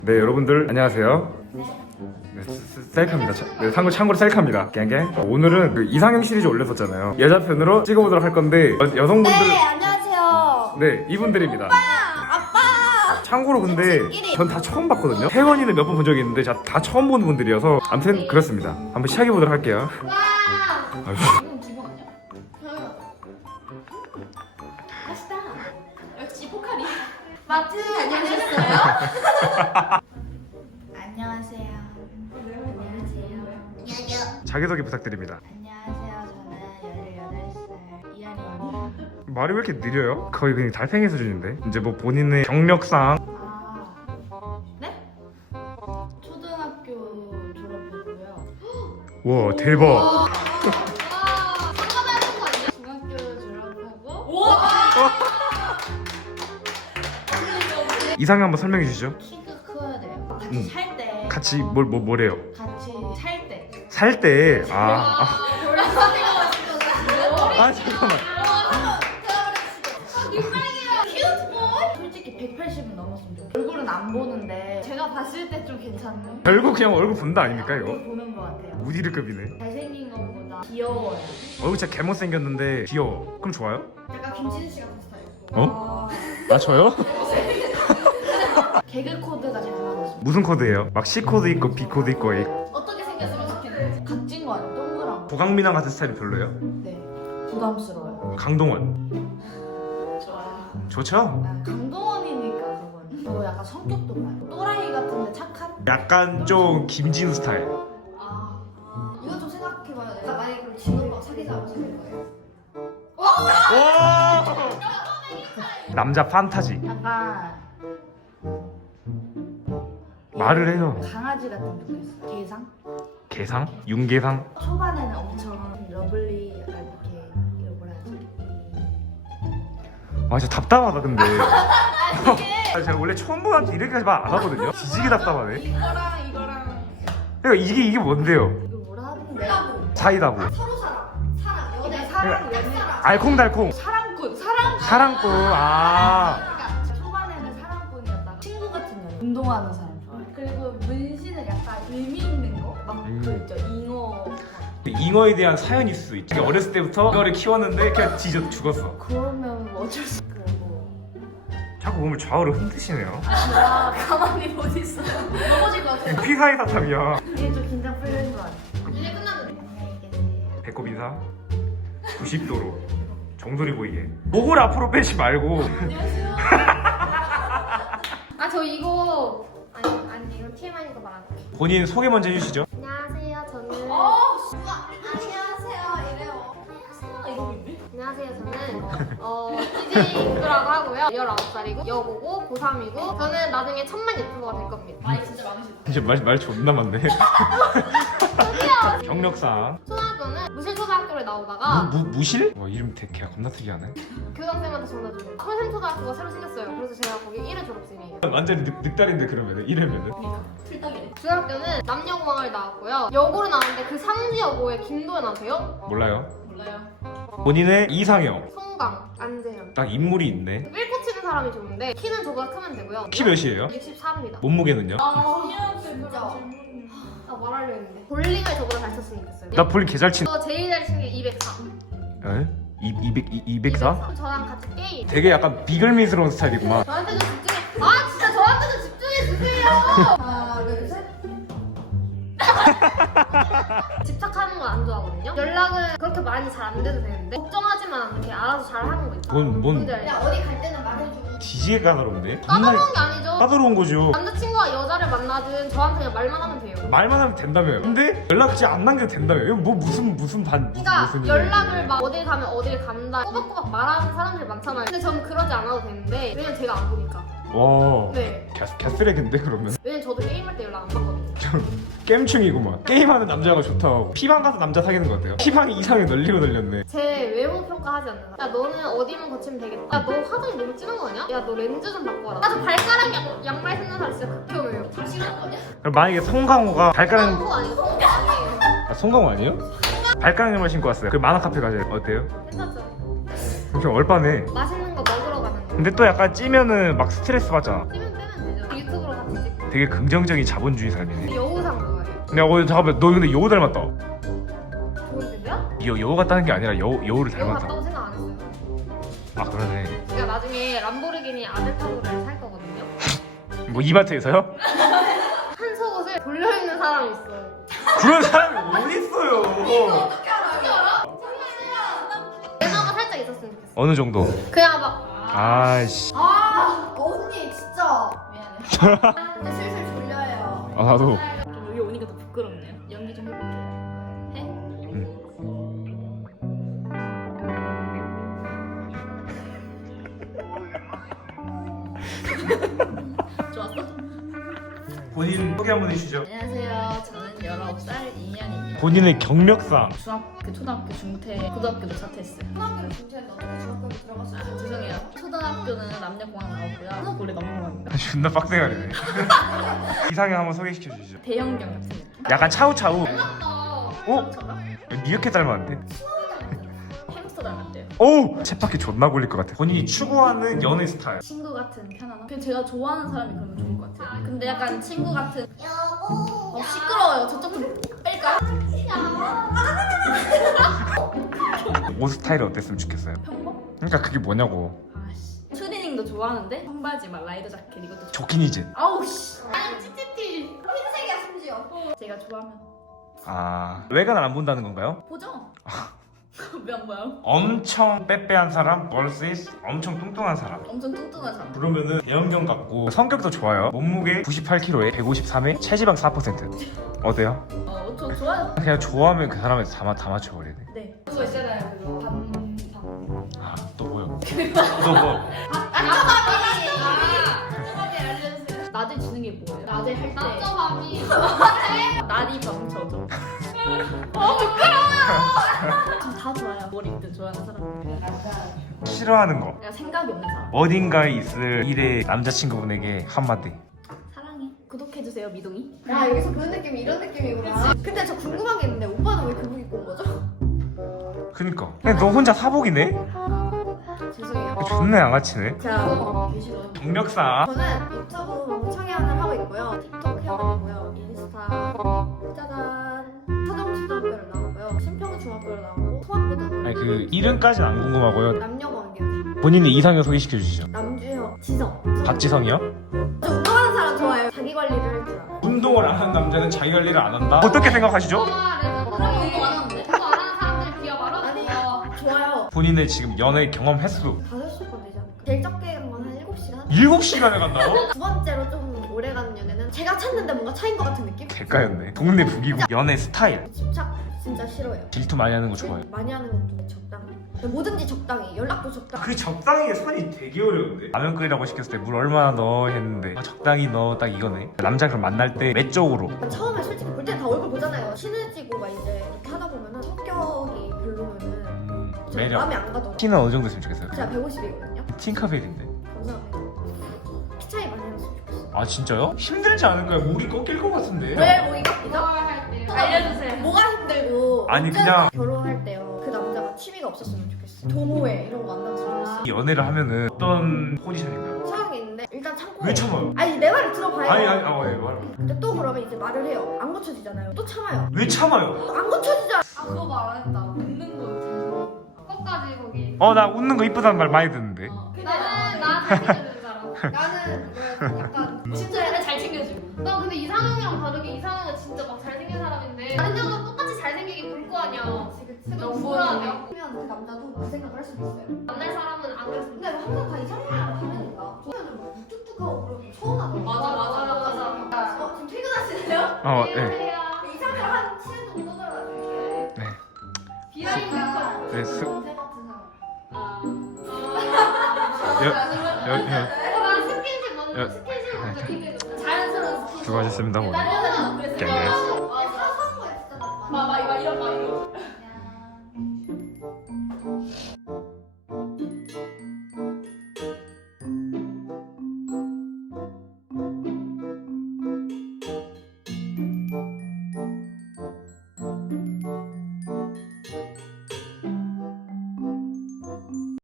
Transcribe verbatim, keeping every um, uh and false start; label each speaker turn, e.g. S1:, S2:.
S1: 네, 여러분들 안녕하세요. 네, 셀카입니다. 네, 참고로, 참고로 셀카입니다. 갱갱. 오늘은 그 이상형 시리즈 올렸었잖아요. 여자 편으로 찍어보도록 할 건데 여, 여성분들.
S2: 네, 안녕하세요.
S1: 네, 이분들입니다.
S2: 오빠, 아빠.
S1: 참고로 근데 전 다 처음 봤거든요. 혜원이는 몇 번 본 적이 있는데 다, 다 처음 보는 분들이어서 아무튼 그렇습니다. 한번 시작해 보도록 할게요.
S2: 와.
S1: 아유.
S2: 이건 기본 아니야? 맛있다. 역시 포카리. 마트 안녕하셨어요? 안녕하세요. 안녕하세요. 안녕하세요.
S1: 자기소개 부탁드립니다.
S2: 안녕하세요. 저는 열여덟 살 이한이입니다.
S1: 말이 왜 이렇게 느려요? 거의 그냥 달팽이 수준인데. 이제 뭐 본인의 경력상
S2: 아, 네? 초등학교 졸업했고요.
S1: 와 대박.
S2: 와, 상관하는 거 아니야? 중학교 졸업하고.
S1: 이상형 한번 설명해 주시죠.
S2: 키가 커야 돼요. 같이
S1: 응.
S2: 살 때.
S1: 같이 뭘 뭐 뭐래요?
S2: 같이 살 때.
S1: 살 때. 아,
S2: 별로 생각하시고.
S1: 아, 아 잠깐만.
S2: 솔직히 백팔십은 넘었으면 좋겠어요. 얼굴은 안 보는데 제가 봤을 때 좀 괜찮네.
S1: 결국 그냥 얼굴 본다 아닙니까 이거?
S2: 얼굴 보는 것 같아요.
S1: 무디르급이네.
S2: 잘생긴 것보다 귀여워요.
S1: 얼굴 진짜 개못생겼는데 귀여워. 그럼 좋아요?
S2: 약간 김치는 씨 같은 스타일.
S1: 어? 아 저요?
S2: 개그 코드가 잘 맞았어요.
S1: 무슨 코드예요? 막 C 코드 있고 B 코드 있고 A.
S2: 어떻게 생겼으면 좋겠는지. 각진 거 아니야? 동그란 거.
S1: 고강민왕 같은 스타일이 별로예요?
S2: 네. 부담스러워요.
S1: 강동원.
S2: 좋아요.
S1: 좋죠?
S2: 아, 강동원이니까 그건. 저 약간 성격도 봐요. 또라이 같은데 착한?
S1: 약간 좀 김진우 스타일.
S2: 아. 이거 좀 생각해봐야 돼. 만약에 그럼 진우랑 사귀자고 생길 거예요?
S1: 와! 남자 판타지.
S2: 약간
S1: 말을 해요.
S2: 강아지 같은 게 있어요. 개상?
S1: 개상? 윤개상?
S2: 초반에는 엄청 러블리 약간 이렇게 이런 뭐라 하지?
S1: 아 진짜 답답하다 근데. 아, 제가 원래 처음 보는데 이렇게까지 말 안 하거든요. 지지게 답답하네.
S2: 이거랑 이거랑
S1: 그러니까 이게 이게 뭔데요?
S2: 이거 뭐라 하는데?
S1: 사이다고.
S2: 서로 사랑. 사랑. 연애 사랑 연애.
S1: 알콩달콩.
S2: 사랑꾼. 사랑.
S1: 사랑꾼. 아.
S2: 그러니까 초반에는 사랑꾼이었다가 친구 같은 연애. 운동하는 사람 좋아해. 그리고 문신은 약간 의미 있는 거. 막
S1: 음.
S2: 그 있죠. 잉어.
S1: 잉어에 대한 사연이 있을 수 있지. 어렸을 때부터 잉어를 키웠는데 그냥 뒤져 죽었어.
S2: 그러면 뭐 어쩔 수 없고.
S1: 자꾸 몸을 좌우로 흔드시네요.
S2: 아 가만히 못 있어요. 넘어질 것 같아요.
S1: 피사의 사탐이야.
S2: 이게 좀 긴장 풀리는 것 같아요. 이제 끝났는데. 안녕히 계세요.
S1: 배꼽 인사. 구십 도로. 정소리 보이게. 목을 앞으로 빼지 말고.
S2: 안녕하세요. 아 저 이거 아니 아니 이거 티엠아이니까 말 안 할게요.
S1: 본인 소개 먼저 해주시죠.
S3: 안녕하세요. 저는
S2: 어, 안녕하세요. 이래요. 안녕하세요. 이러고 있네.
S3: 안녕하세요. 저는 어 디제이라고 하고요. 열아홉 살이고 여고고 고삼이고 저는 나중에 천만 유튜버가 될 겁니다.
S2: 많이 진짜 많으시다.
S1: 이제 말, 말 존나 많네. 경력상.
S3: 초등학교는 무실초등학교를 나오다가
S1: 무, 무, 무실? 와 이름 되게 겁나 특이하네.
S3: 교장쌤한테 전화 주고 선생초등학교가 새로 생겼어요. 그래서 제가 거기 일 회 졸업생이에요.
S1: 완전히 늑, 늑다리인데 그러면은 이러면은.
S2: 틀딱이네.
S3: 중학교는 남녀공학을 나왔고요. 여고를 나왔는데 그 상지여고의 김도연 아세요?
S1: 몰라요.
S2: 몰라요.
S1: 본인의 이상형.
S3: 송강, 안재현.
S1: 딱 인물이 있네.
S3: 밀고 치는 사람이 좋은데 키는 저보다 크면 되고요.
S1: 키 몇이에요?
S3: 육십사입니다.
S1: 몸무게는요?
S2: 아, 진짜.
S3: 아 말하려 했는데 볼링을 저보다 잘 쳤으면 좋겠어요.
S1: 나 볼링 개잘 친.
S3: 저 제일 잘 치는 게 이백사.
S1: 에? 이, 이백, 이, 이백사?
S3: 저랑 같이 게임.
S1: 되게 약간 비글미스러운 스타일이구만.
S3: 저한테도 집중해. 아 진짜 저한테도 집중해 주세요.
S2: 하나, 둘, 셋.
S3: 집착하는 건 안 좋아하거든요. 연락은 그렇게 많이 잘 안 돼도 되는데 걱정하지만 않게 알아서 잘 하는 거 있죠.
S1: 뭔, 뭔
S3: 뭔지 알죠?
S2: 어디 갈 때는 말해주고.
S1: 지지게 까다롭네.
S3: 까다로운 게 아니죠.
S1: 까다로운 거죠.
S3: 남자친구가 여자를 만나든 저한테 그냥 말만 하면 돼요.
S1: 말만 하면 된다며요. 근데 연락지 안 남겨도 된다며요. 이거 뭐 무슨 무슨 반 무슨
S3: 그러니까
S1: 무슨
S3: 연락을 막 어딜 가면 어딜 간다 꼬박꼬박 말하는 사람들이 많잖아요. 근데 저는 그러지 않아도 되는데 왜냐면 제가 안 보니까.
S1: 와.
S3: 네.
S1: 개, 개쓰레기인데 그러면.
S3: 왜냐면 저도 게임할 때 연락 안 받거든요.
S1: 겜충이구만. 게임하는 남자가 좋다고. 피방 가서 남자 사귀는 거 어때요? 피방이 이상이 널리고 널렸네.
S3: 제 외모 평가하지 않는 사람. 야 너는 어디만 거치면 되겠다. 야 너 화장이 너무 진한 거 아니야? 야 너 렌즈 좀 바꿔라. 아 저 발가락 양, 양말 신는 사람 진짜 극혐해요. 다 싫은 거 아니야?
S1: 그럼 만약에 송강호가 발가락
S3: 성우 아니고 성우 아니에요.
S1: 아, 송강호 아니에요? 발가락 양말 신고 왔어요. 그 만화 카페 가세요. 어때요?
S3: 괜찮죠?
S1: 좀 얼빠네.
S3: 맛있는 거 먹으러 가는 거.
S1: 근데 또 약간 찌면은 막 스트레스 받잖아.
S3: 찌면 빼면 되죠. 유튜브로 같이 찍고.
S1: 되게 긍정적인 자본주의 삶이네.
S3: 여우상 좋아해.
S1: 근데 어 잠깐만 너 근데 여우 닮았다.
S3: 좋은데요?
S1: 여 여우 같다는 게 아니라 여우 여우를
S3: 여우
S1: 닮았다.
S3: 같다고 생각 안 했어요.
S1: 아 그러네.
S3: 제가 나중에 람보르기니 아베타도를 살 거거든요.
S1: 뭐 이마트에서요?
S3: 한 속옷을 돌려 입는 사람이 있어요.
S1: 그런 사람이 어디 있어요?
S3: 매너가 살짝 있었으면 좋겠어.
S1: 어느 정도?
S3: 그냥 막
S1: 아씨.
S2: 아 언니 진짜 미안해. 근데 슬슬 졸려요.
S1: 아 나도.
S2: 좀 여기 오니까 더 부끄럽네요. 연기 좀 해볼게요. 해? 좋았어?
S1: 본인 소개 한번 해주시죠.
S2: 안녕하세요. 저는 열아홉 살 이희연입니다.
S1: 본인의 경력상.
S2: 중학교, 초등학교, 중퇴, 고등학교도 자퇴했어요. 초등학교를 중퇴했는데 어떻게 중학교를 들어갔어요? 아, 죄송해요. 초등학교는 남녀공학 나왔고요. 초등학교 원래 남녀공학입니다.
S1: 존나 빡세가리네. 이상형 한번 소개시켜 주시죠.
S2: 대형견 같은 느낌.
S1: 약간 차우차우.
S3: 닮았다.
S1: 어?
S2: 저가?
S1: 니어캣 닮았는데?
S2: 햄스터 닮았대요.
S1: 오! 챗바퀴 존나 굴릴 것 같아. 본인이 추구하는 연애 스타일.
S2: 친구 같은 편안함? 그냥 제가 좋아하는 사람이 그러면 좋을 것 같아요. 근데 약간 친구 같은 어 시끄러워요. 저쪽 좀 뺄까요?
S1: 옷 스타일이 어땠으면 좋겠어요?
S2: 평범?
S1: 그러니까 그게 뭐냐고.
S2: 아씨. 추리닝도 좋아하는데 청바지 막 라이더 자켓 이것도 좋아.
S1: 조키니즈.
S2: 아우 씨.
S3: 아니 찌찌찌. 흰색이야 심지어.
S2: 제가 좋아하면
S1: 아 외관을 안 본다는 건가요?
S2: 보죠. 왜 안 봐요?
S1: 엄청 빼빼한 사람 vs 엄청 뚱뚱한 사람.
S2: 엄청 뚱뚱한 사람.
S1: 그러면은 대형견 같고 성격도 좋아요. 몸무게 구십팔 킬로그램에 백오십삼 회 체지방 사 퍼센트. 어때요?
S2: 어, 저 좋아요.
S1: 그냥 좋아하면 그 사람을 다, 마- 다 맞춰버리네.
S2: 네. 그거 있잖아요. 그거 반상.
S1: 아 또 뭐요? 또 뭐?
S3: 남자밥이 알려주세요.
S2: 나들 주는 게 뭐예요? 나들 할 때.
S3: 남자밥이.
S2: 나리 범쳐줘. 어 부끄러워요. 다 좋아요. 뭘 입든 좋아하는 사람.
S1: 싫어하는 거.
S2: 내가 생각이 없는 사람.
S1: 어딘가에 있을 일의 남자친구분에게 한마디.
S2: 사랑해. 구독해주세요 미동이.
S3: 야 여기서 그런 느낌이 이런 느낌이구나. 근데 저 궁금한 게 있는데 오빠는 왜 교복 입고 온 거죠?
S1: 그니까. 그냥 너 혼자 사복이네?
S3: 죄송해요.
S1: 존나 양아치네.
S2: 자 계시던.
S1: 경력사.
S3: 저는 유튜브 청약을 하고 있고요. 틱톡 회원이고요. 인스타 짜잔. 서정초등학교를 나오고요. 신평중학교를 나오고 소학고등.
S1: 아니 그 이름까지는 안 궁금하고요.
S3: 남녀관계.
S1: 본인의 이상형 소개시켜 주시죠.
S3: 남주형, 지성.
S1: 박지성이요?
S3: 저 운동하는 사람 좋아해요. 자기 관리를 할 줄 알아요.
S1: 운동을 안 하는 남자는 자기 관리를 안 한다? 어떻게 생각하시죠?
S2: 그럼 운동 안 하는데?
S3: 운동 안 하는 사람들 비하 말아? 아니 좋아요.
S1: 본인의 지금 연애 경험 횟수
S3: 다섯 시간 되지 않을까? 제일 적게 간 건 한 일곱 시간?
S1: 일곱 시간을 간다고?
S3: 두 번째로 좀 오래 가는 연애는 제가 찾는데 뭔가 차인 것 같은 느낌?
S1: 개까였네. 동네 북이고. 연애 스타일.
S3: 집착 진짜 싫어해요.
S1: 질투 많이 하는 거 좋아해요.
S3: 많이 하는 것도 적당히. 뭐든지 적당히. 연락도 적당히.
S1: 그 적당히의 선이 되게 어려운데. 라면 끓이라고 시켰을 때 물 얼마나 넣어 했는데 아, 적당히 넣어 딱 이거네. 남자 그럼 만날 때 외적으로
S3: 처음에 솔직히 볼 때는 다 얼굴 보잖아요. 친해지고 막 이제 이렇게 하다 보면은 성격이 별로면은
S1: 음,
S3: 저
S1: 매력.
S3: 마음에 안 가더라고요.
S1: 키는 어느 정도 됐으면 좋겠어요?
S3: 제가 백오십이거든요.
S1: 팅커벨인데.
S3: 감사합니다. 키 차이 많이 났으면 좋겠어요.
S1: 아 진짜요? 힘들지 않을까요? 목이 꺾일 것 같은데.
S3: 왜 목이 깎이죠?
S2: 알려주세요.
S3: 뭐가 힘들고
S1: 아니,
S3: 언제나
S1: 그냥-
S3: 결혼할 때요. 그 남자가 취미가 없었으면 좋겠어. 동호회 이런 거 안 나왔으면 좋겠어.
S1: 이 연애를 하면은 어떤 포지션인가요?
S3: 상황이 있는데 일단 참고.
S1: 왜 참아요?
S3: 아니 내 말을 들어봐요.
S1: 아니 아니 아 예, 말.
S3: 근데 또 그러면 이제 말을 해요. 안 고쳐지잖아요. 또 참아요.
S1: 왜 참아요?
S3: 또 안 고쳐지잖아.
S2: 아 그거 말 안 했다. 웃는 거.
S3: 끝까지 거기.
S1: 어 나 웃는 거 이쁘다는 말 많이 듣는데.
S2: 어.
S3: 나는 나 잘생겨주는 사람. 나는 왜 약간
S2: 진짜 얘네 잘 챙겨주고.
S3: 나 근데 이상형이랑 다르게 이상형은 진짜 막 잘생긴 사람인데 다른 여자가 똑같이 잘생기게 볼 거 아니야. 그치 그치.
S2: 너무
S3: 불안해. 그러면 그 남자도 그 생각을 할 수도 있어요. 만날 사람은 안 그랬으면. 근데 뭐 항상 다 이상형이랑 다르니까. 저는 뭐 무뚝뚝하고 그러고 서운하고.
S2: 맞아, 맞아, 맞아.
S3: 어 지금 퇴근하시네요?
S1: 어 예.
S3: 네. 이상형 한 칠 년 정도 들어가요.
S1: 네.
S3: 비하인드
S1: 네, 수-
S3: 같은 사람.
S2: 아.
S1: 여, 여, 여,
S3: 나 스킨십 먼저
S1: 여-
S3: 스킨십 먼저 기대해. 자연스러운 스킨십.
S1: 수고하셨습니다 오늘.
S2: 다른 여자는 안 그랬어요.
S1: 땡.
S3: 사소한 거에 진짜 나 많이.
S2: 막막 이거 이런 거 이런.